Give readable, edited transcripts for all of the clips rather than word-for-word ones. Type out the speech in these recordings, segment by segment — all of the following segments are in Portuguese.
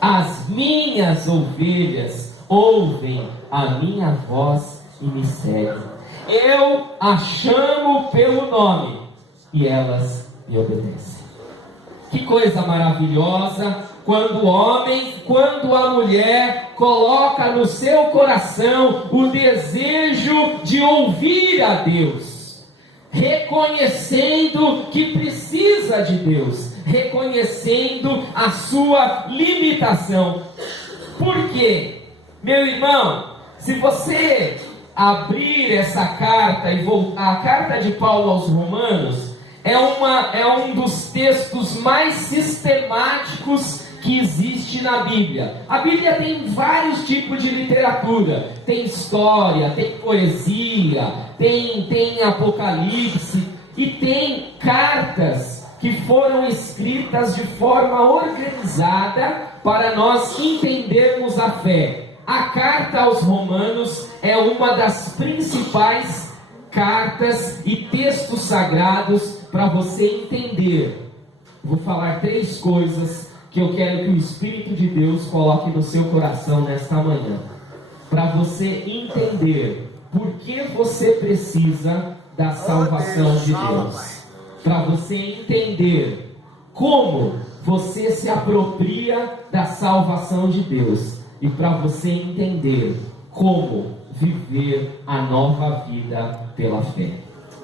As minhas ovelhas ouvem a minha voz e me seguem. Eu as chamo pelo nome e elas me obedecem. Que coisa maravilhosa quando o homem, quando a mulher coloca no seu coração o desejo de ouvir a Deus, reconhecendo que precisa de Deus, reconhecendo a sua limitação. Por quê? Meu irmão, se você abrir essa carta e voltar, a carta de Paulo aos Romanos é um dos textos mais sistemáticos que existe na Bíblia. A Bíblia tem vários tipos de literatura, tem história, tem poesia, tem Apocalipse e tem cartas que foram escritas de forma organizada para nós entendermos a fé. A carta aos Romanos é uma das principais cartas e textos sagrados para você entender. Vou falar 3 coisas que eu quero que o Espírito de Deus coloque no seu coração nesta manhã, para você entender por que você precisa da salvação de Deus, para você entender como você se apropria da salvação de Deus e para você entender como viver a nova vida pela fé.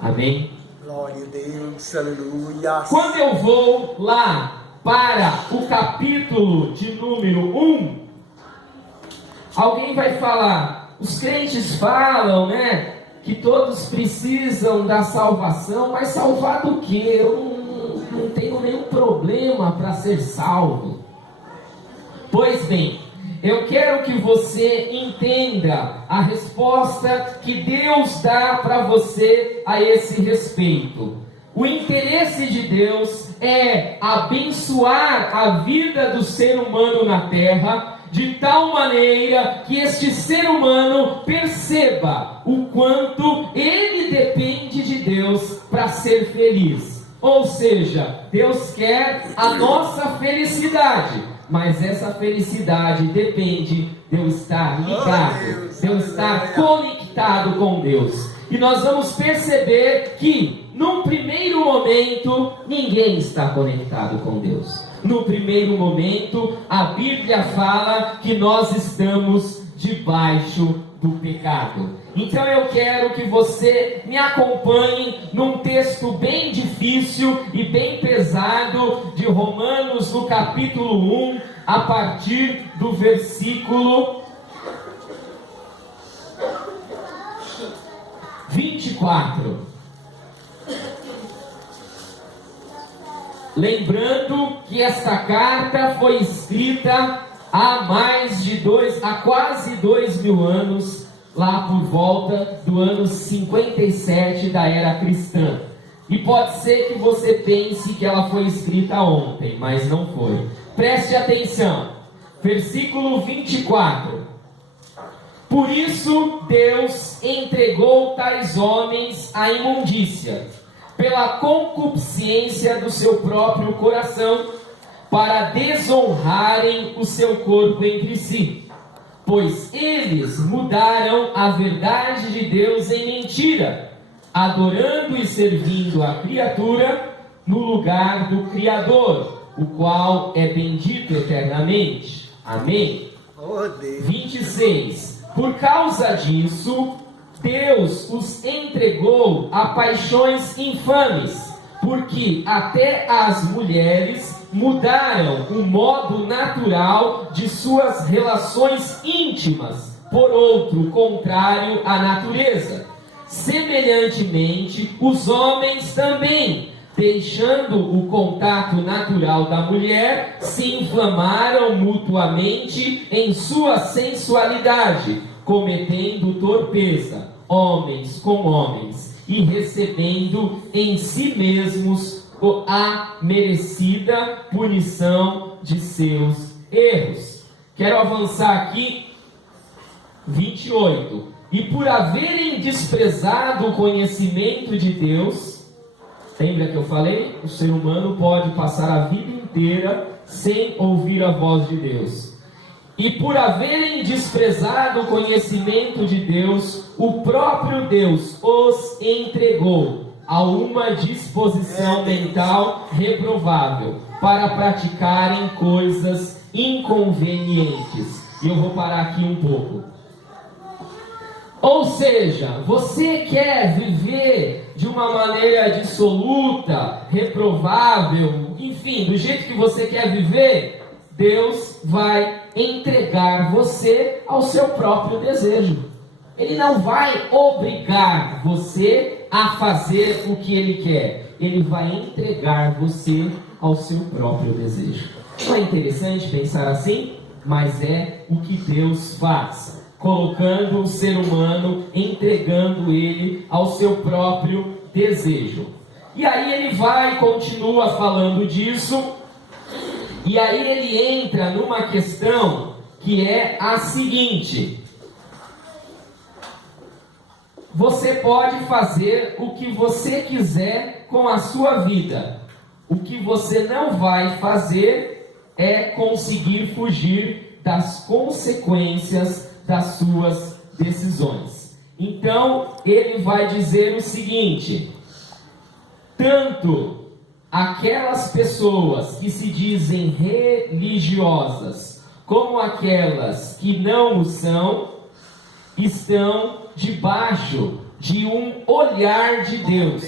Amém? Glória a Deus, aleluia. Quando eu vou lá para o capítulo de número 1, alguém vai falar, os crentes falam, né, que todos precisam da salvação, mas salvar do quê? Eu não tenho nenhum problema para ser salvo. Pois bem, eu quero que você entenda a resposta que Deus dá para você a esse respeito. O interesse de Deus é abençoar a vida do ser humano na terra, de tal maneira que este ser humano perceba o quanto ele depende de Deus para ser feliz. Ou seja, Deus quer a nossa felicidade, mas essa felicidade depende de eu estar ligado, de eu estar conectado com Deus. E nós vamos perceber que, num primeiro momento, ninguém está conectado com Deus. No primeiro momento, a Bíblia fala que nós estamos debaixo do pecado. Então eu quero que você me acompanhe num texto bem difícil e bem pesado de Romanos, no capítulo 1, a partir do versículo 24. Lembrando que esta carta foi escrita há quase 2.000 anos, lá por volta do ano 57 da era cristã. E pode ser que você pense que ela foi escrita ontem, mas não foi. Preste atenção, versículo 24. Por isso Deus entregou tais homens à imundícia, pela concupiscência do seu próprio coração, para desonrarem o seu corpo entre si. Pois eles mudaram a verdade de Deus em mentira, adorando e servindo a criatura no lugar do Criador, o qual é bendito eternamente. Amém? 26. Por causa disso, Deus os entregou a paixões infames, porque até as mulheres mudaram o modo natural de suas relações íntimas por outro contrário à natureza. Semelhantemente, os homens também, deixando o contato natural da mulher, se inflamaram mutuamente em sua sensualidade, cometendo torpeza, homens com homens, e recebendo em si mesmos a merecida punição de seus erros. Quero avançar aqui, 28. E por haverem desprezado o conhecimento de Deus, lembra que eu falei? O ser humano pode passar a vida inteira sem ouvir a voz de Deus. E por haverem desprezado o conhecimento de Deus, o próprio Deus os entregou a uma disposição mental reprovável para praticarem coisas inconvenientes. E eu vou parar aqui um pouco. Ou seja, você quer viver de uma maneira dissoluta, reprovável, enfim, do jeito que você quer viver, Deus vai entregar você ao seu próprio desejo. Ele não vai obrigar você a fazer o que Ele quer. Ele vai entregar você ao seu próprio desejo. Não é interessante pensar assim? Mas é o que Deus faz, colocando o ser humano, entregando ele ao seu próprio desejo. E aí ele vai e continua falando disso, e aí ele entra numa questão que é a seguinte: você pode fazer o que você quiser com a sua vida. O que você não vai fazer é conseguir fugir das consequências das suas decisões. Então, ele vai dizer o seguinte: tanto aquelas pessoas que se dizem religiosas, como aquelas que não o são, estão debaixo de um olhar de Deus.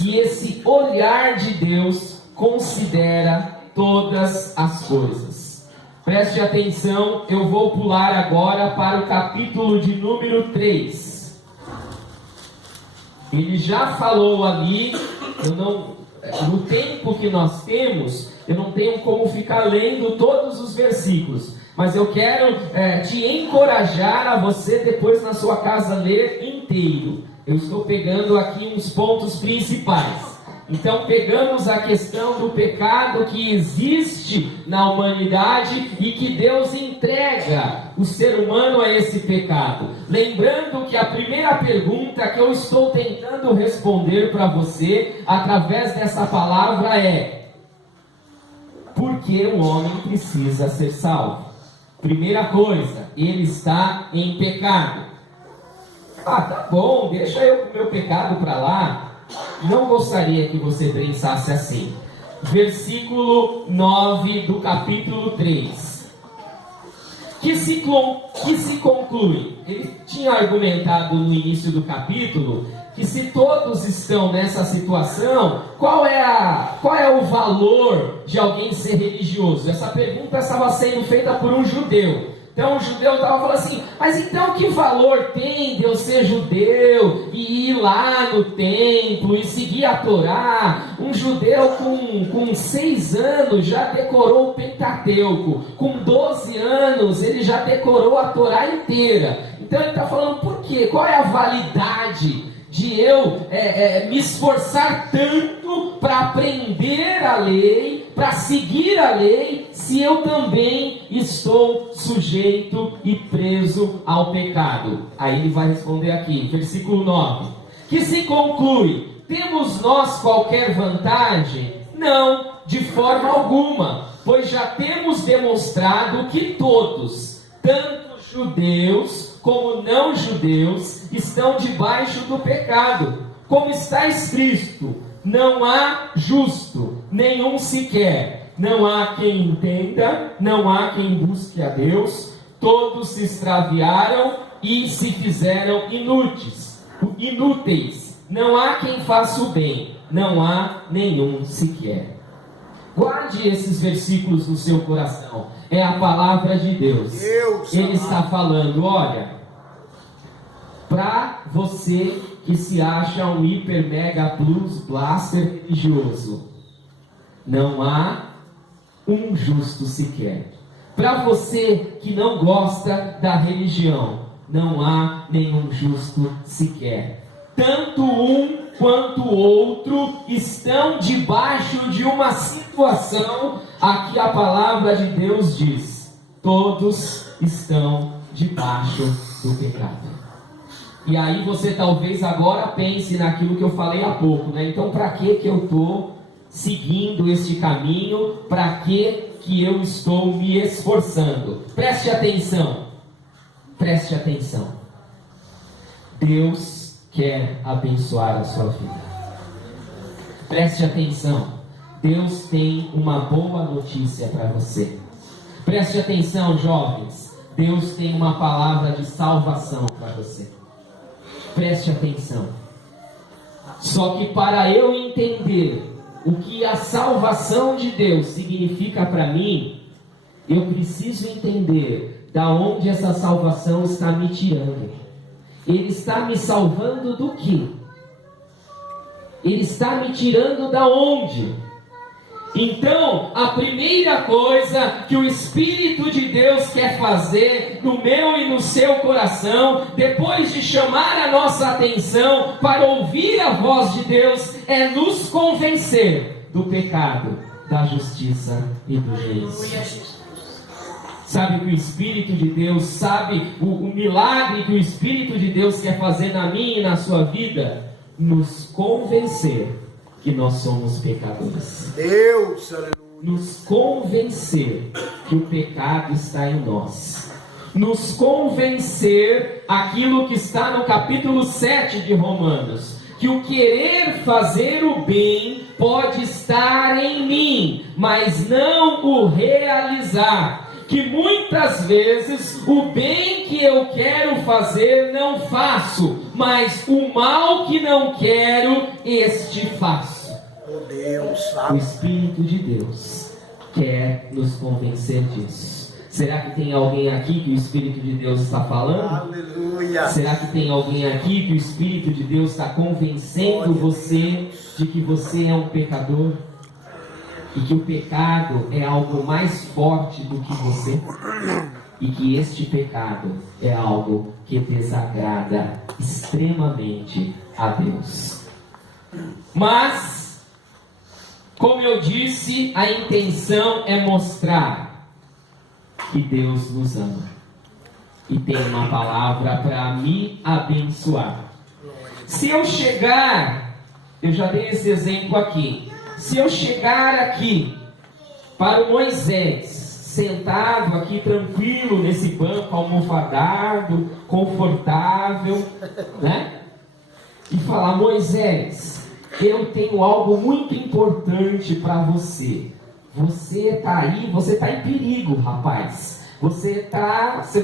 E esse olhar de Deus considera todas as coisas. Preste atenção, eu vou pular agora para o capítulo de número 3. Ele já falou ali, no tempo que nós temos, eu não tenho como ficar lendo todos os versículos, mas eu quero te encorajar a você depois na sua casa ler inteiro. Eu estou pegando aqui uns pontos principais. Então pegamos a questão do pecado que existe na humanidade e que Deus entrega o ser humano a esse pecado. Lembrando que a primeira pergunta que eu estou tentando responder para você através dessa palavra é: por que o homem precisa ser salvo? Primeira coisa, ele está em pecado. Ah, tá bom, deixa eu com o meu pecado para lá. Não gostaria que você pensasse assim. Versículo 9 do capítulo 3. Que se conclui. Ele tinha argumentado no início do capítulo que se todos estão nessa situação, qual é o valor de alguém ser religioso? Essa pergunta estava sendo feita por um judeu. Então o judeu estava falando assim: mas então que valor tem de eu ser judeu e ir lá no templo e seguir a Torá? Um judeu com 6 anos já decorou o Pentateuco, com 12 anos ele já decorou a Torá inteira. Então ele está falando por quê? Qual é a validade de eu me esforçar tanto para aprender a lei, para seguir a lei, se eu também estou sujeito e preso ao pecado? Aí ele vai responder aqui, versículo 9: que se conclui, temos nós qualquer vantagem? Não, de forma alguma, pois já temos demonstrado que todos, tanto judeus como não judeus, estão debaixo do pecado. Como está escrito: não há justo, nenhum sequer. Não há quem entenda, não há quem busque a Deus. Todos se extraviaram e se fizeram inúteis. Não há quem faça o bem, não há nenhum sequer. Guarde esses versículos no seu coração. É a palavra de Deus. Ele está falando: olha, para você que se acha um hiper mega plus blaster religioso, não há um justo sequer. Para você que não gosta da religião, não há nenhum justo sequer. Tanto um quanto o outro estão debaixo de uma situação. Aqui a palavra de Deus diz: todos estão debaixo do pecado. E aí você talvez agora pense naquilo que eu falei há pouco, né? Então para que eu estou seguindo este caminho? Para que que eu estou me esforçando. Preste atenção. Preste atenção. Deus quer abençoar a sua vida. Preste atenção. Deus tem uma boa notícia para você. Preste atenção, jovens. Deus tem uma palavra de salvação para você. Preste atenção. Só que para eu entender o que a salvação de Deus significa para mim, eu preciso entender da onde essa salvação está me tirando. Ele está me salvando do quê? Ele está me tirando da onde? Então, a primeira coisa que o Espírito de Deus quer fazer no meu e no seu coração, depois de chamar a nossa atenção para ouvir a voz de Deus, é nos convencer do pecado, da justiça e do juízo. Sabe que o Espírito de Deus, sabe o milagre que o Espírito de Deus quer fazer na minha e na sua vida? Nos convencer que nós somos pecadores. Deus, aleluia. Nos convencer que o pecado está em nós. Nos convencer aquilo que está no capítulo 7 de Romanos, que o querer fazer o bem pode estar em mim, mas não o realizar. Que muitas vezes o bem que eu quero fazer não faço, mas o mal que não quero, este faço. Oh Deus, O Espírito de Deus quer nos convencer disso. Será que tem alguém aqui que o Espírito de Deus está falando? aleluia. Será que tem alguém aqui que o Espírito de Deus está convencendo você de que você é um pecador? E que o pecado é algo mais forte do que você? E que este pecado é algo que desagrada extremamente a Deus. Mas, como eu disse, a intenção é mostrar que Deus nos ama. E tem uma palavra para me abençoar. Se eu chegar, eu já dei esse exemplo aqui. Se eu chegar aqui para o Moisés, sentado aqui tranquilo nesse banco almofadado, confortável, né? E falar: Moisés, eu tenho algo muito importante para você. Você está aí, você está em perigo, rapaz. Você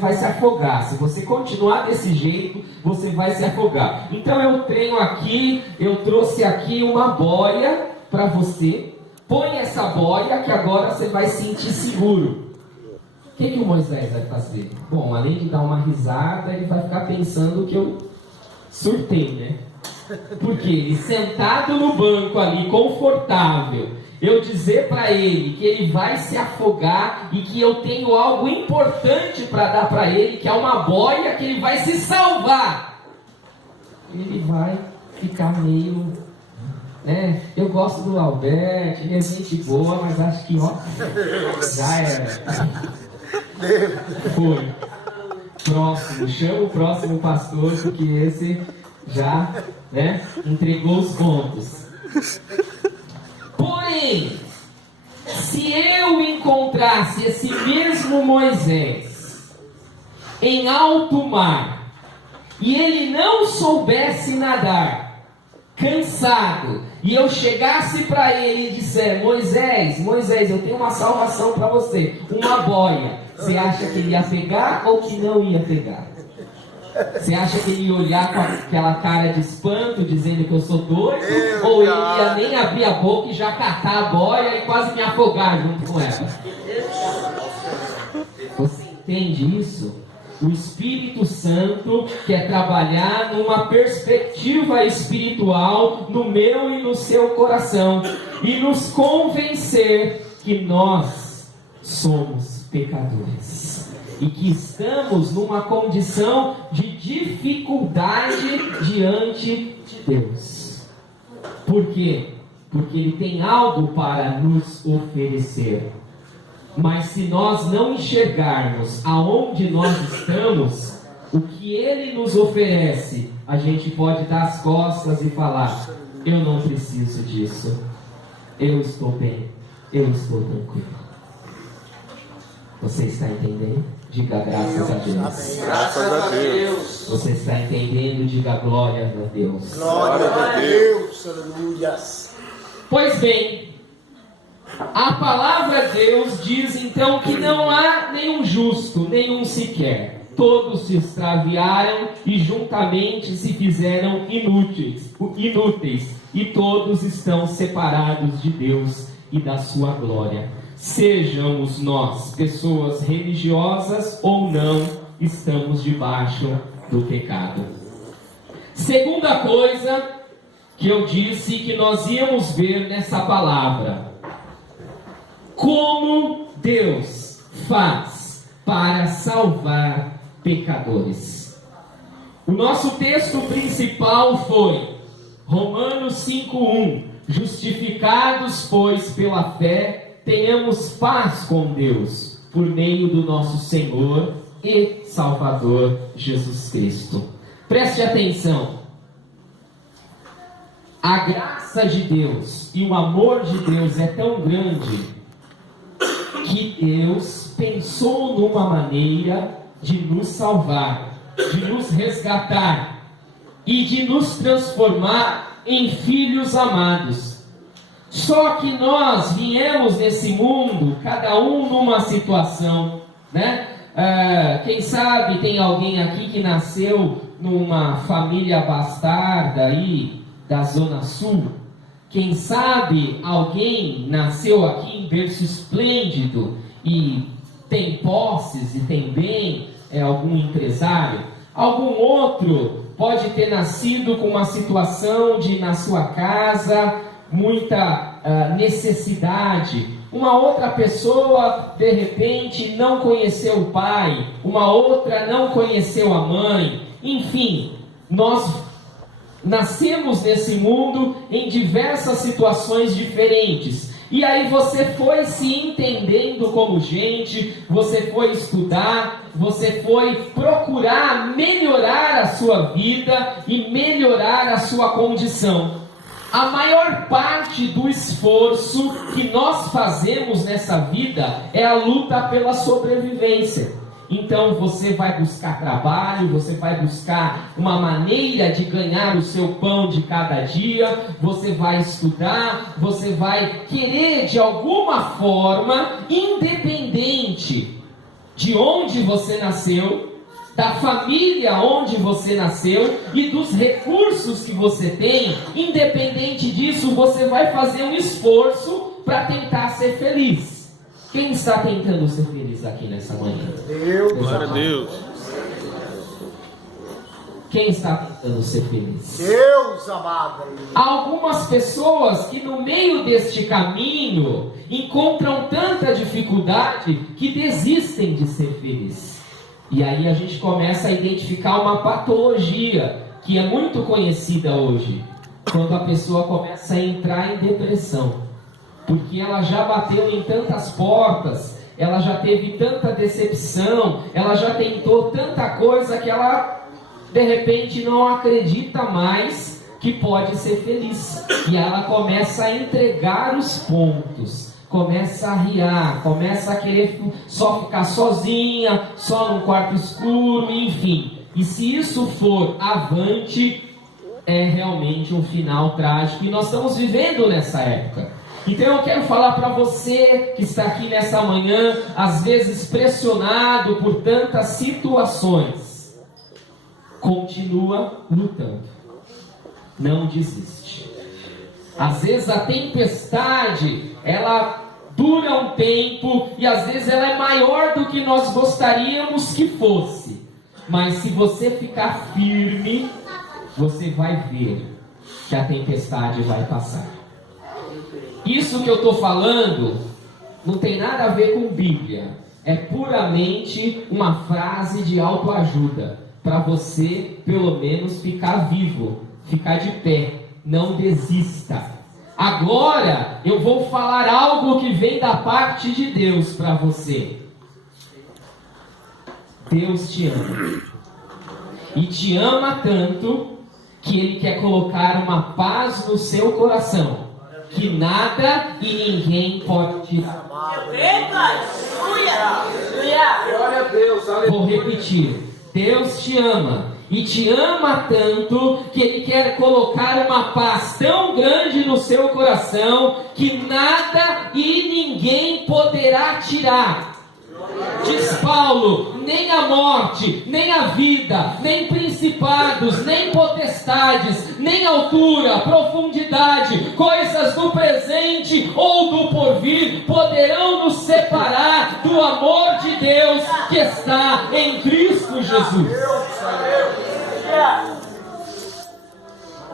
vai se afogar. Se você continuar desse jeito, você vai se afogar. Então eu trouxe aqui uma boia para você. Põe essa boia que agora você vai se sentir seguro. O que o Moisés vai fazer? Bom, além de dar uma risada, ele vai ficar pensando que eu surtei, né? Porque ele sentado no banco ali, confortável, eu dizer para ele que ele vai se afogar e que eu tenho algo importante para dar para ele, que é uma boia que ele vai se salvar. Ele vai ficar meio... eu gosto do Alberto, ele é gente boa, mas acho que já era. Foi. Próximo, chama o próximo pastor, porque esse já entregou os pontos. Porém, se eu encontrasse esse mesmo Moisés em alto mar e ele não soubesse nadar, cansado, e eu chegasse para ele e disser: Moisés, eu tenho uma salvação para você, uma boia. Você acha que ele ia pegar ou que não ia pegar? Você acha que ele ia olhar com aquela cara de espanto, dizendo que eu sou doido? Ou ele ia nem abrir a boca e já catar a boia e quase me afogar junto com ela? Você entende isso? O Espírito Santo quer trabalhar numa perspectiva espiritual no meu e no seu coração e nos convencer que nós somos pecadores e que estamos numa condição de dificuldade diante de Deus. Por quê? Porque Ele tem algo para nos oferecer. Mas se nós não enxergarmos aonde nós estamos, o que Ele nos oferece, a gente pode dar as costas e falar: eu não preciso disso, eu estou bem, eu estou tranquilo. Você está entendendo? Diga graças a Deus. Amém. Graças a Deus. Você está entendendo? Diga glória a Deus. Glória a Deus. Aleluia. Pois bem, a palavra de Deus diz então que não há nenhum justo, nenhum sequer. Todos se extraviaram e juntamente se fizeram inúteis, e todos estão separados de Deus e da sua glória. Sejamos nós, pessoas religiosas ou não, estamos debaixo do pecado. Segunda coisa que eu disse que nós íamos ver nessa palavra: como Deus faz para salvar pecadores. O nosso texto principal foi Romanos 5:1. Justificados, pois, pela fé, tenhamos paz com Deus, por meio do nosso Senhor e Salvador Jesus Cristo. Preste atenção. A graça de Deus e o amor de Deus é tão grande que Deus pensou numa maneira de nos salvar, de nos resgatar e de nos transformar em filhos amados. Só que nós viemos nesse mundo, cada um numa situação, né? Quem sabe tem alguém aqui que nasceu numa família bastarda aí da Zona Sul. Quem sabe alguém nasceu aqui em berço esplêndido e tem posses e tem bem, é algum empresário. Algum outro pode ter nascido com uma situação de, na sua casa, muita necessidade. Uma outra pessoa, de repente, não conheceu o pai. Uma outra não conheceu a mãe. Enfim, nós nascemos nesse mundo em diversas situações diferentes. E aí você foi se entendendo como gente, você foi estudar, você foi procurar melhorar a sua vida e melhorar a sua condição. A maior parte do esforço que nós fazemos nessa vida é a luta pela sobrevivência. Então você vai buscar trabalho, você vai buscar uma maneira de ganhar o seu pão de cada dia, você vai estudar, você vai querer de alguma forma, independente de onde você nasceu, da família onde você nasceu e dos recursos que você tem, independente disso, você vai fazer um esforço para tentar ser feliz. Quem está tentando ser feliz aqui nessa manhã? Deus. Glória a Deus. Quem está tentando ser feliz? Deus amado. Há algumas pessoas que no meio deste caminho encontram tanta dificuldade que desistem de ser feliz. E aí a gente começa a identificar uma patologia que é muito conhecida hoje, quando a pessoa começa a entrar em depressão. Porque ela já bateu em tantas portas, ela já teve tanta decepção, ela já tentou tanta coisa que ela, de repente, não acredita mais que pode ser feliz. E ela começa a entregar os pontos, começa a riar, começa a querer só ficar sozinha, só num quarto escuro, enfim. E se isso for avante, é realmente um final trágico. E nós estamos vivendo nessa época. Então eu quero falar para você que está aqui nessa manhã, às vezes pressionado por tantas situações. Continua lutando. Não desiste. Às vezes a tempestade, ela dura um tempo e às vezes ela é maior do que nós gostaríamos que fosse. Mas se você ficar firme, você vai ver que a tempestade vai passar. Isso que eu estou falando não tem nada a ver com Bíblia. É puramente uma frase de autoajuda para você, pelo menos, ficar vivo, ficar de pé. Não desista. Agora eu vou falar algo que vem da parte de Deus para você. Deus te ama. E te ama tanto que Ele quer colocar uma paz no seu coração, que nada e ninguém pode tirar. Deus, aleluia. Vou repetir. Deus te ama. E te ama tanto que Ele quer colocar uma paz tão grande no seu coração que nada e ninguém poderá tirar. Diz Paulo: nem a morte, nem a vida, nem principados, nem potestades, nem altura, profundidade, coisas do presente ou do porvir poderão nos separar do amor de Deus que está em Cristo Jesus.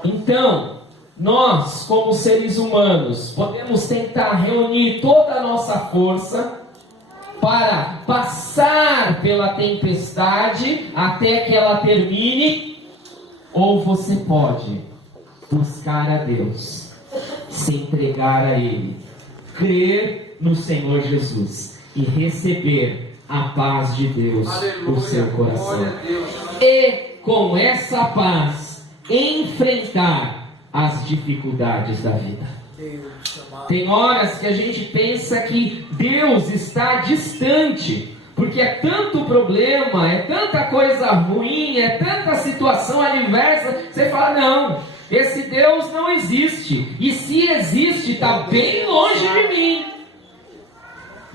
Então, nós, como seres humanos, podemos tentar reunir toda a nossa força para passar pela tempestade até que ela termine, ou você pode buscar a Deus, se entregar a Ele, crer no Senhor Jesus e receber a paz de Deus no seu coração. E com essa paz enfrentar as dificuldades da vida. Tem horas que a gente pensa que Deus está distante, porque é tanto problema, é tanta coisa ruim, é tanta situação adversa. Você fala: não, esse Deus não existe, e se existe, está bem longe de mim.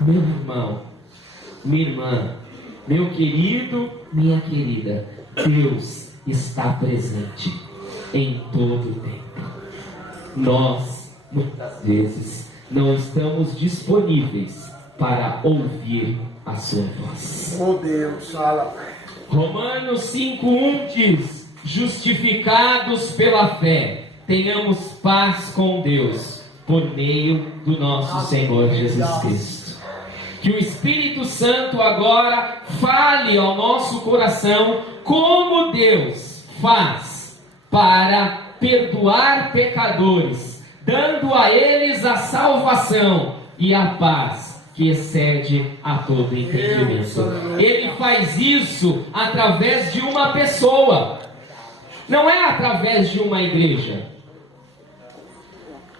Meu irmão, minha irmã, meu querido, minha querida, Deus está presente em todo o tempo. Nós, muitas vezes, não estamos disponíveis para ouvir a sua voz. Oh Deus, fala. Romanos 5:1 diz: justificados pela fé, tenhamos paz com Deus, por meio do nosso Senhor Jesus Cristo. Que o Espírito Santo agora fale ao nosso coração como Deus faz para perdoar pecadores, dando a eles a salvação e a paz que excede a todo entendimento. Ele faz isso através de uma pessoa, não é através de uma igreja.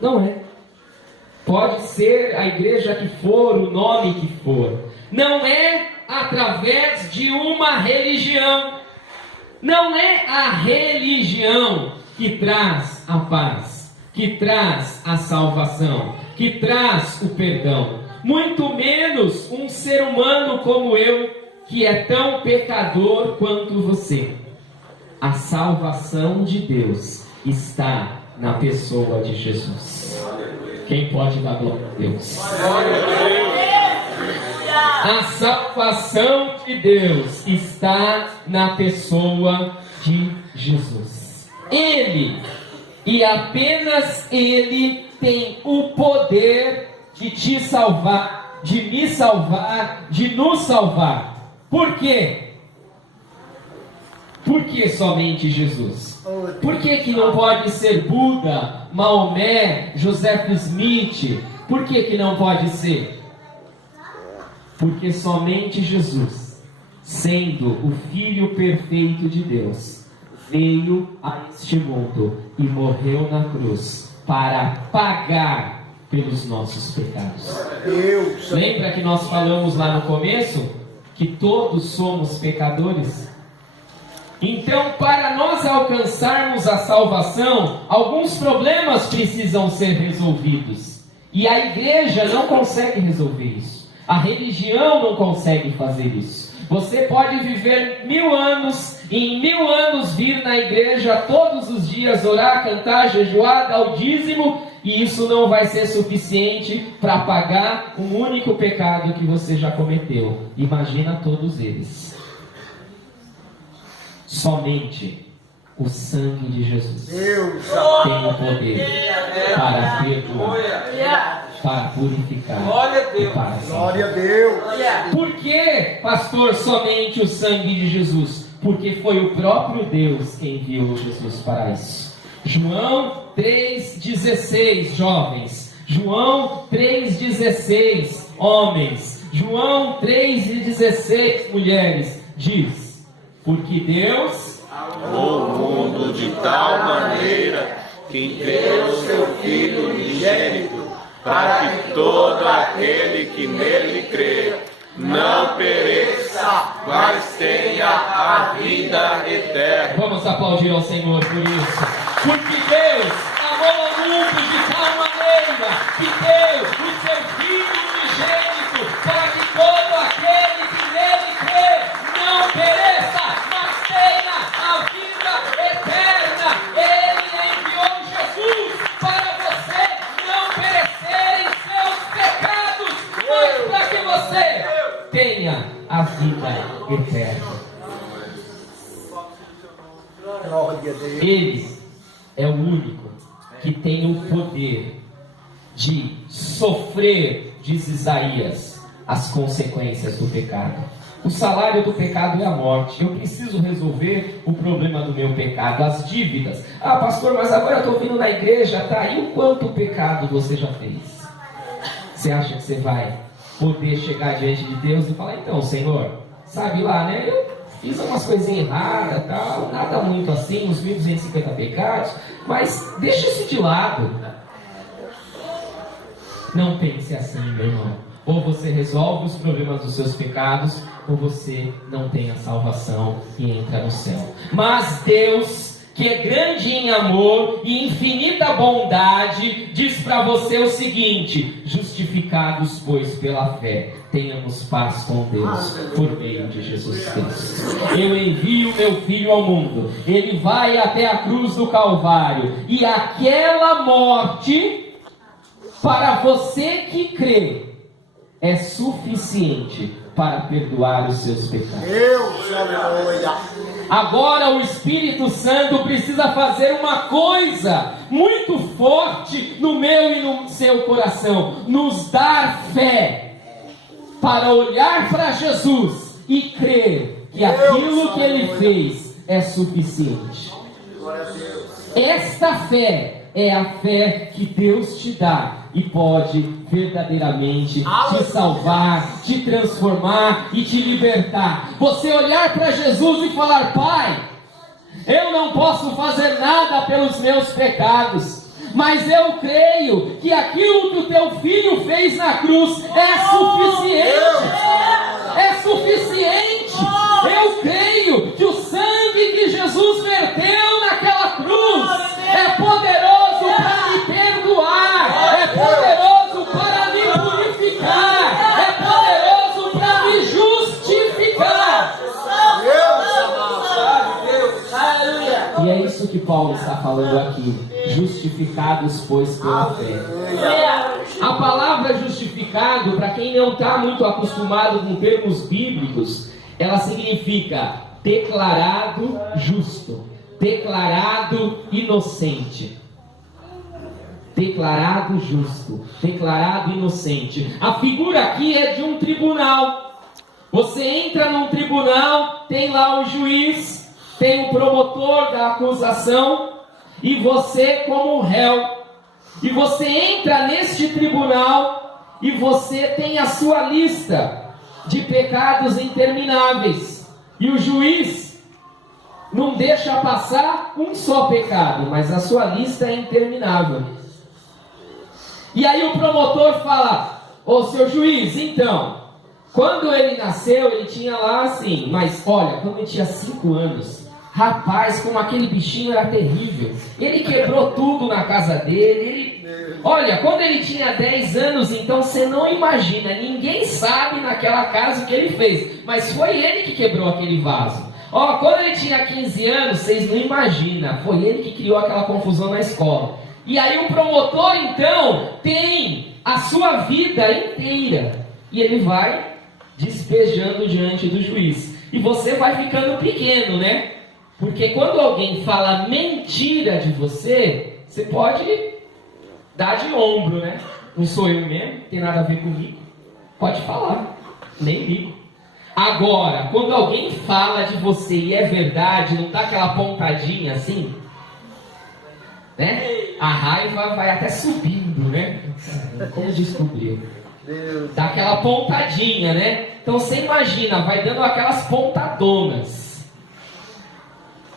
Não é. Pode ser a igreja que for, o nome que for. Não é através de uma religião. Não é a religião que traz a paz, que traz a salvação, que traz o perdão. Muito menos um ser humano como eu, que é tão pecador quanto você. A salvação de Deus está na pessoa de Jesus. Quem pode dar glória a Deus? A salvação de Deus está na pessoa de Jesus. Ele, e apenas Ele, tem o poder de te salvar, de me salvar, de nos salvar. Por quê? Por que somente Jesus? Por que não pode ser Buda, Maomé, Joseph Smith? Por que não pode ser? Porque somente Jesus, sendo o Filho perfeito de Deus, veio a este mundo e morreu na cruz para pagar pelos nossos pecados. Lembra que nós falamos lá no começo que todos somos pecadores? Então, para nós alcançarmos a salvação, alguns problemas precisam ser resolvidos. E a igreja não consegue resolver isso. A religião não consegue fazer isso. Você pode viver 1000 anos, e em 1000 anos vir na igreja todos os dias, orar, cantar, jejuar, dar o dízimo, e isso não vai ser suficiente para pagar um único pecado que você já cometeu. Imagina todos eles. Somente o sangue de Jesus tem o poder para perdoar, para purificar e para salvar. Glória a Deus. Por que, pastor, somente o sangue de Jesus? Porque foi o próprio Deus quem enviou Jesus para isso. João 3,16, jovens. João 3,16, homens. João 3,16, mulheres. Diz: porque Deus amou o mundo de tal maneira que entregou o seu Filho unigênito, para que todo aquele que nele crê não pereça, mas tenha a vida eterna. Vamos aplaudir ao Senhor por isso. Porque Deus amou o mundo de tal maneira que deu o seu Filho unigênito para que todo aquele que nele crê não pereça, mas tenha a vida eterna. Ele enviou Jesus para você não perecer em seus pecados, mas para que você tenha a vida eterna. Ele é o único que tem o poder de sofrer, diz Isaías, as consequências do pecado. O salário do pecado é a morte. Eu preciso resolver o problema do meu pecado, as dívidas. Ah, pastor, mas agora eu estou vindo na igreja, tá? E o quanto pecado você já fez? Você acha que você vai poder chegar diante de Deus e falar, então, Senhor, sabe lá, né? Eu fiz umas coisinhas erradas, tal, nada muito assim, uns 1250 pecados, mas deixa isso de lado. Não pense assim, meu irmão. Ou você resolve os problemas dos seus pecados, ou você não tem a salvação e entra no céu. Mas Deus, que é grande em amor e infinita bondade, diz para você o seguinte: justificados, pois, pela fé, tenhamos paz com Deus por meio de Jesus Cristo. Eu envio meu Filho ao mundo, ele vai até a cruz do Calvário, e aquela morte, para você que crê, é suficiente para perdoar os seus pecados. Agora o Espírito Santo precisa fazer uma coisa muito forte no meu e no seu coração: nos dar fé para olhar para Jesus e crer que aquilo que Ele fez é suficiente. Esta fé é a fé que Deus te dá e pode verdadeiramente te salvar, te transformar e te libertar. Você olhar para Jesus e falar: Pai, eu não posso fazer nada pelos meus pecados, mas eu creio que aquilo que o teu filho fez na cruz é suficiente. É suficiente. Eu creio que o sangue que Jesus verteu naquela cruz é poderoso para me perdoar, é poderoso para me purificar, é poderoso para me justificar. E é isso que Paulo está falando aqui: justificados, pois, pela fé. A palavra justificado, para quem não está muito acostumado com termos bíblicos, ela significa declarado justo, declarado inocente. Declarado justo, declarado inocente. A figura aqui é de um tribunal. Você entra num tribunal, tem lá o juiz, tem o promotor da acusação e você como réu. E você entra neste tribunal e você tem a sua lista de pecados intermináveis. E o juiz não deixa passar um só pecado, mas a sua lista é interminável. E aí o promotor fala: ô seu juiz, então, quando ele nasceu, ele tinha lá assim, mas olha, quando ele tinha 5 anos, rapaz, como aquele bichinho era terrível, ele quebrou tudo na casa dele, olha, quando ele tinha 10 anos, então você não imagina, ninguém sabe naquela casa o que ele fez, mas foi ele que quebrou aquele vaso. Ó, quando ele tinha 15 anos, vocês não imaginam, foi ele que criou aquela confusão na escola. E aí o promotor então tem a sua vida inteira e ele vai despejando diante do juiz. E você vai ficando pequeno, né? Porque quando alguém fala mentira de você, você pode dar de ombro, né? Não sou eu mesmo, não tem nada a ver comigo. Pode falar, nem ligo. Agora, quando alguém fala de você e é verdade, não dá aquela pontadinha assim, né? A raiva vai até subindo, né? Como descobriu? Dá aquela pontadinha, né? Então você imagina, vai dando aquelas pontadonas.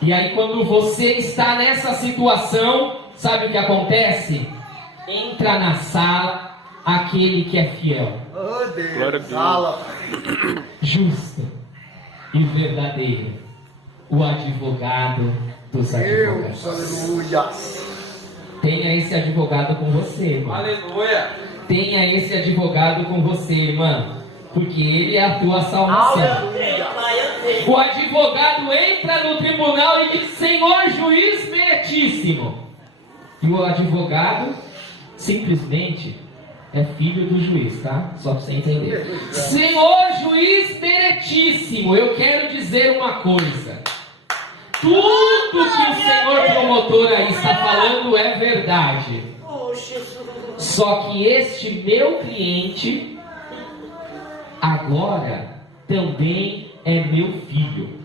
E aí quando você está nessa situação, sabe o que acontece? Entra na sala aquele que é fiel. Oh, Glória a Deus. Deus. Fala. justo e verdadeiro, o advogado dos Deus, advogados. aleluia. Tenha esse advogado com você, irmão. Aleluia. Tenha esse advogado com você, irmã, porque ele é a tua salvação. Aleluia. O advogado entra no tribunal e diz: Senhor juiz meritíssimo. E o advogado simplesmente é filho do juiz, tá? Só para você entender. Senhor juiz meritíssimo, eu quero dizer uma coisa. Tudo que o senhor promotor aí está falando é verdade. Só que este meu cliente agora também é meu filho.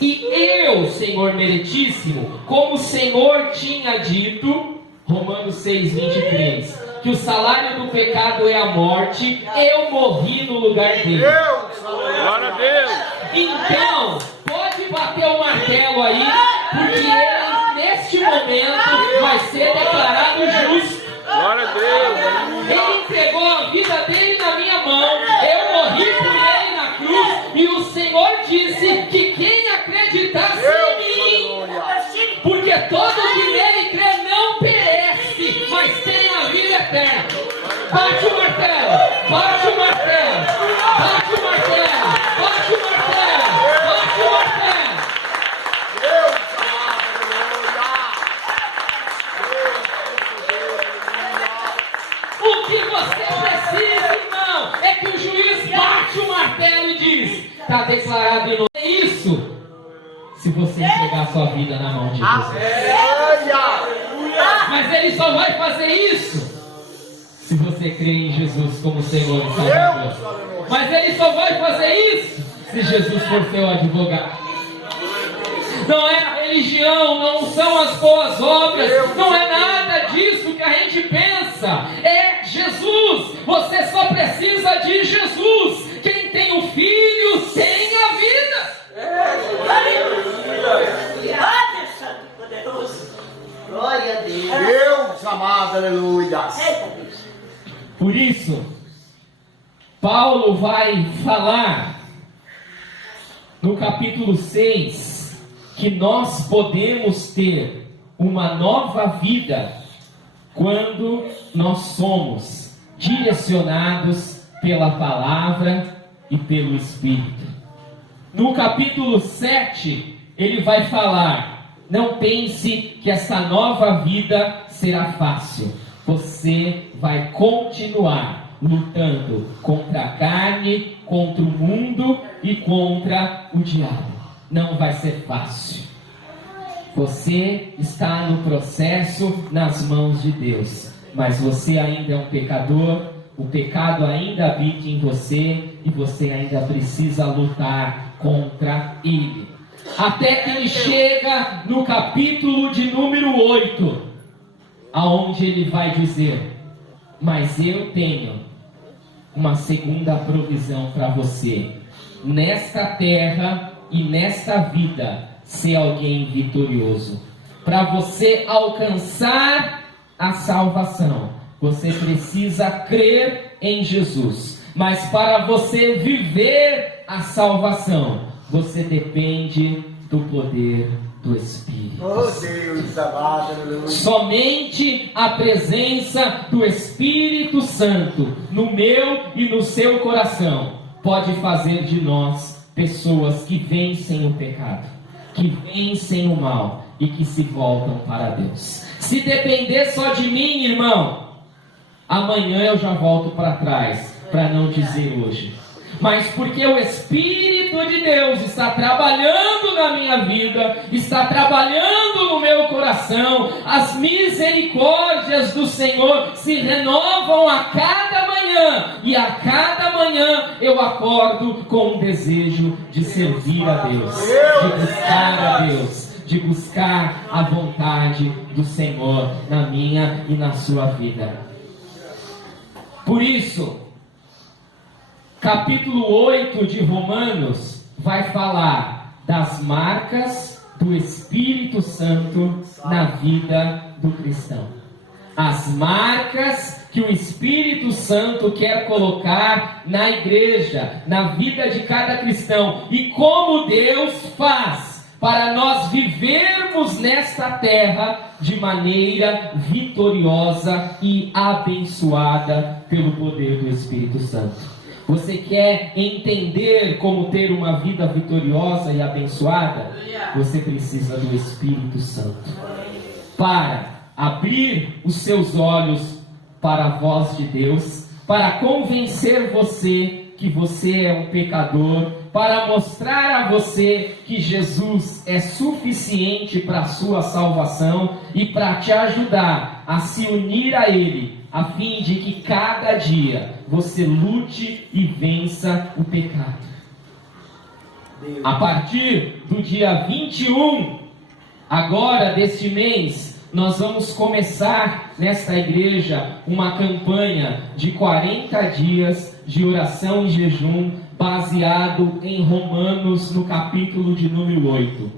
E eu, Senhor meritíssimo, como o Senhor tinha dito, Romanos 6:23, que o salário do pecado é a morte, eu morri no lugar dele. Deus, Glória a Deus. Então, pode bater o martelo aí, porque ele, neste momento, vai ser declarado justo. Glória a Deus. Ele entregou a vida dele na minha mão, eu morri por ele na cruz, e o Senhor disse que quem acreditasse em mim, porque todo que nele crê não perece, mas tem a vida eterna. Bate o martelo, bate o martelo, bate o martelo, bate o martelo, bate o martelo. Deus, aleluia. O que você precisa, irmão, é que o juiz bate o martelo e diz: está declarado em nome. É isso, se você entregar sua vida na mão de Jesus. Aleluia. Mas ele só vai fazer isso se você crer em Jesus como Senhor e Salvador. Mas ele só vai fazer isso se Jesus for seu advogado. Não é a religião, não são as boas obras, não é nada disso que a gente pensa. É Jesus. Você só precisa de Jesus. Quem tem o Filho tem a vida. Padre Santo Poderoso. Glória a Deus. Deus amado, aleluia. Eita, Deus. Por isso, Paulo vai falar no capítulo 6 que nós podemos ter uma nova vida quando nós somos direcionados pela palavra e pelo Espírito. No capítulo 7, ele vai falar: não pense que essa nova vida será fácil. Você vai continuar lutando contra a carne, contra o mundo e contra o diabo. Não vai ser fácil. Você está no processo nas mãos de Deus, mas você ainda é um pecador. O pecado ainda habita em você e você ainda precisa lutar contra ele. Até que ele chega no capítulo de número 8, aonde ele vai dizer: mas eu tenho uma segunda provisão para você. Nesta terra e nesta vida, ser alguém vitorioso. Para você alcançar a salvação, você precisa crer em Jesus. Mas para você viver a salvação, você depende do poder do Espírito. Oh, Deus amado, aleluia. Somente a presença do Espírito Santo no meu e no seu coração pode fazer de nós pessoas que vencem o pecado, que vencem o mal e que se voltam para Deus. Se depender só de mim, irmão, amanhã eu já volto para trás, para não dizer hoje. Mas porque o Espírito de Deus está trabalhando na minha vida, está trabalhando no meu coração, as misericórdias do Senhor se renovam a cada manhã, e a cada manhã eu acordo com um desejo de servir a Deus, de buscar a Deus, de buscar a vontade do Senhor na minha e na sua vida. Por isso, capítulo 8 de Romanos vai falar das marcas do Espírito Santo na vida do cristão. As marcas que que o Espírito Santo quer colocar na igreja, na vida de cada cristão, e como Deus faz para nós vivermos nesta terra de maneira vitoriosa e abençoada pelo poder do Espírito Santo. Você quer entender como ter uma vida vitoriosa e abençoada? Você precisa do Espírito Santo para abrir os seus olhos para a voz de Deus, para convencer você que você é um pecador, para mostrar a você que Jesus é suficiente para a sua salvação e para te ajudar a se unir a Ele, a fim de que cada dia você lute e vença o pecado. A partir do dia 21, agora deste mês, nós vamos começar nesta igreja uma campanha de 40 dias de oração e jejum, baseado em Romanos, no capítulo de número 8.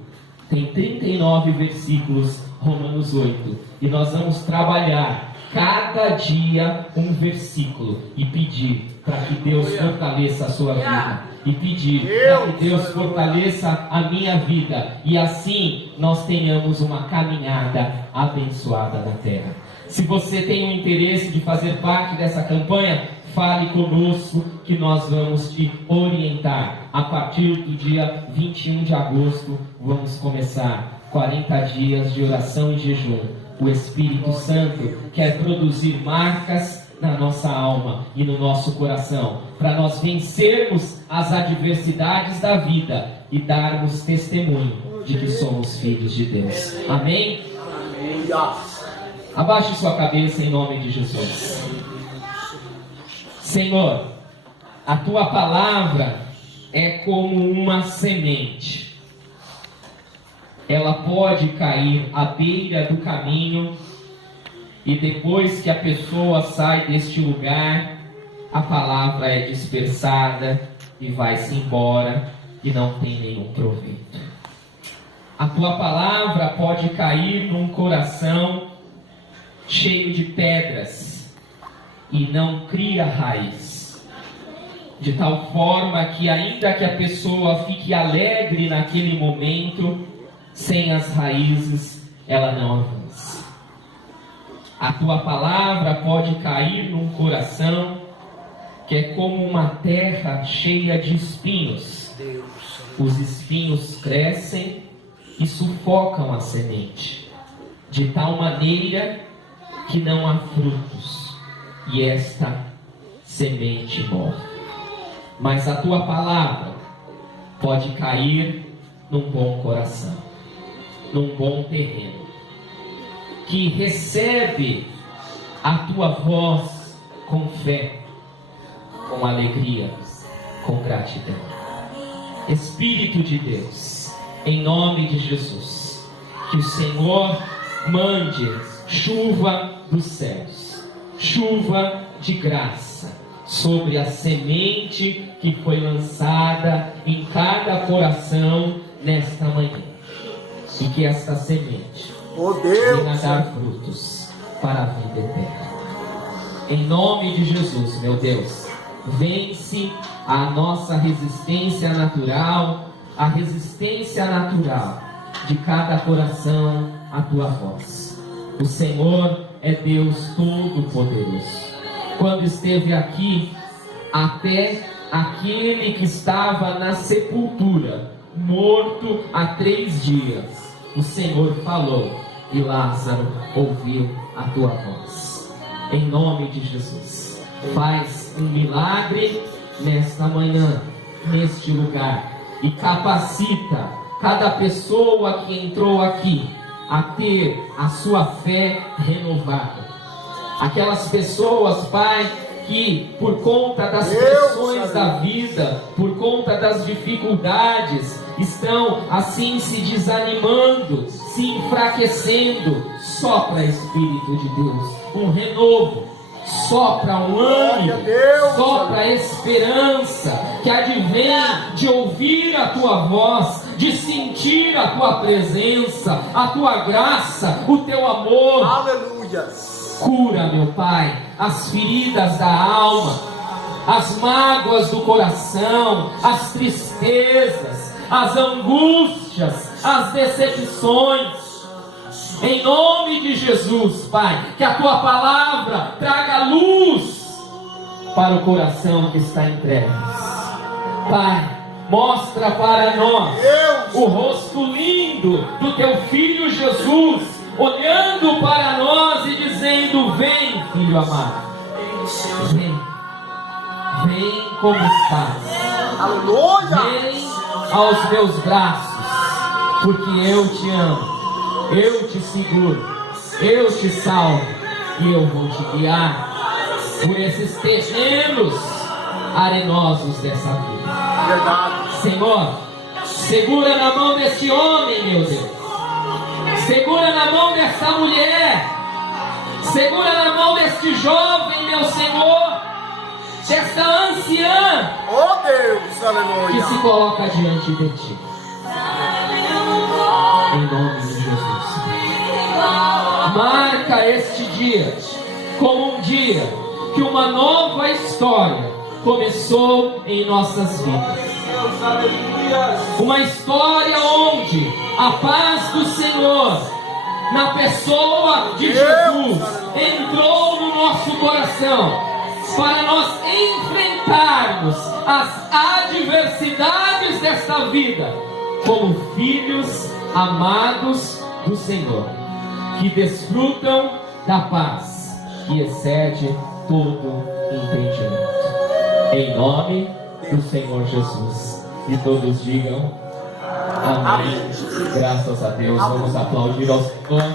Tem 39 versículos, Romanos 8. E nós vamos trabalhar cada dia um versículo e pedir para que Deus fortaleça a sua vida. E pedir para que Deus fortaleça a minha vida. E assim nós tenhamos uma caminhada abençoada na terra. Se você tem o interesse de fazer parte dessa campanha, fale conosco que nós vamos te orientar. A partir do dia 21 de agosto, vamos começar 40 dias de oração e jejum. O Espírito Santo quer produzir marcas na nossa alma e no nosso coração, para nós vencermos as adversidades da vida e darmos testemunho de que somos filhos de Deus. Amém? Abaixe sua cabeça em nome de Jesus. Senhor, a tua palavra é como uma semente. Ela pode cair à beira do caminho, e depois que a pessoa sai deste lugar, a palavra é dispersada e vai-se embora e não tem nenhum proveito. A tua palavra pode cair num coração cheio de pedras e não cria raiz, de tal forma que ainda que a pessoa fique alegre naquele momento, sem as raízes ela não avança. A tua palavra pode cair num coração que é como uma terra cheia de espinhos. Os espinhos crescem e sufocam a semente, de tal maneira que não há frutos, e esta semente morre. Mas a tua palavra pode cair num bom coração, num bom terreno, que recebe a tua voz com fé, com alegria, com gratidão. Espírito de Deus, em nome de Jesus, que o Senhor mande chuva dos céus, chuva de graça sobre a semente que foi lançada em cada coração nesta manhã, e que esta semente venha dar frutos para a vida eterna. Em nome de Jesus, meu Deus, vence a nossa resistência natural, a resistência natural de cada coração à tua voz. O Senhor é Deus Todo-Poderoso. Quando esteve aqui, até aquele que estava na sepultura, morto há 3 dias, o Senhor falou e Lázaro ouviu a tua voz. Em nome de Jesus, faz um milagre nesta manhã, neste lugar, e capacita cada pessoa que entrou aqui a ter a sua fé renovada. Aquelas pessoas, Pai, que por conta das pressões da vida, por conta das dificuldades, estão assim se desanimando, se enfraquecendo, sopra, Espírito de Deus, um renovo, sopra um ânimo, sopra esperança, que advém de ouvir a tua voz, de sentir a tua presença, a tua graça, o teu amor. Aleluia. Cura, meu Pai, as feridas da alma, as mágoas do coração, as tristezas, as angústias, as decepções. Em nome de Jesus, Pai, que a Tua palavra traga luz para o coração que está em trevas. Pai, mostra para nós o rosto lindo do Teu Filho Jesus, olhando para nós e dizendo: vem, filho amado, vem, vem como estás, Aleluia. vem aos meus braços, porque eu te amo, eu te seguro, eu te salvo e eu vou te guiar por esses terrenos arenosos dessa vida. Verdade. Senhor, segura na mão desse homem, meu Deus, segura na mão dessa mulher, segura na mão deste jovem, meu Senhor, desta anciã Oh Deus, que aleluia. se coloca diante de Ti. Em nome de Jesus. Marca este dia como um dia que uma nova história começou em nossas vidas. Uma história onde a paz do Senhor, na pessoa de Jesus, entrou no nosso coração para nós enfrentarmos as adversidades desta vida como filhos amados do Senhor, que desfrutam da paz que excede todo entendimento. Em nome do Senhor Jesus. E todos digam amém. Graças a Deus. Vamos aplaudir ao Senhor.